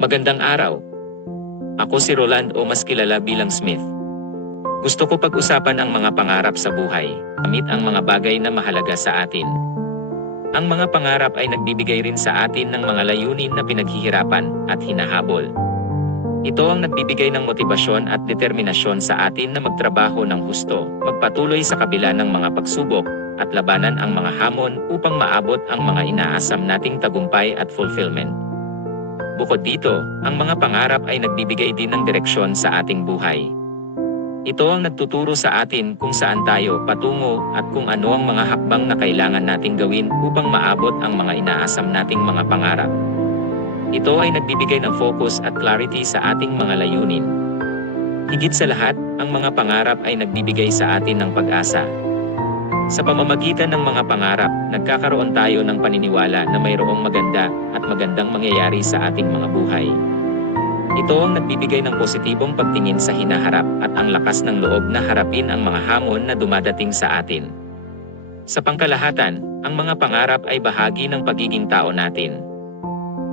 Magandang araw. Ako si Roland o mas kilala bilang Smith. Gusto ko pag-usapan ang mga pangarap sa buhay, gamit ang mga bagay na mahalaga sa atin. Ang mga pangarap ay nagbibigay rin sa atin ng mga layunin na pinaghihirapan at hinahabol. Ito ang nagbibigay ng motibasyon at determinasyon sa atin na magtrabaho ng husto, magpatuloy sa kabila ng mga pagsubok, at labanan ang mga hamon upang maabot ang mga inaasam nating tagumpay at fulfillment. Bukod dito, ang mga pangarap ay nagbibigay din ng direksyon sa ating buhay. Ito ang nagtuturo sa atin kung saan tayo patungo at kung ano ang mga hakbang na kailangan nating gawin upang maabot ang mga inaasam nating mga pangarap. Ito ay nagbibigay ng focus at clarity sa ating mga layunin. Higit sa lahat, ang mga pangarap ay nagbibigay sa atin ng pag-asa. Sa pamamagitan ng mga pangarap, nagkakaroon tayo ng paniniwala na mayroong maganda at magandang mangyayari sa ating mga buhay. Ito ang nagbibigay ng positibong pagtingin sa hinaharap at ang lakas ng loob na harapin ang mga hamon na dumadating sa atin. Sa pangkalahatan, ang mga pangarap ay bahagi ng pagiging tao natin.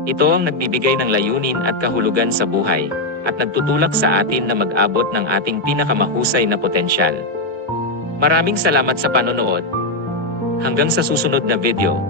Ito ang nagbibigay ng layunin at kahulugan sa buhay, at nagtutulak sa atin na mag-abot ng ating pinakamahusay na potensyal. Maraming salamat sa panonood. Hanggang sa susunod na video.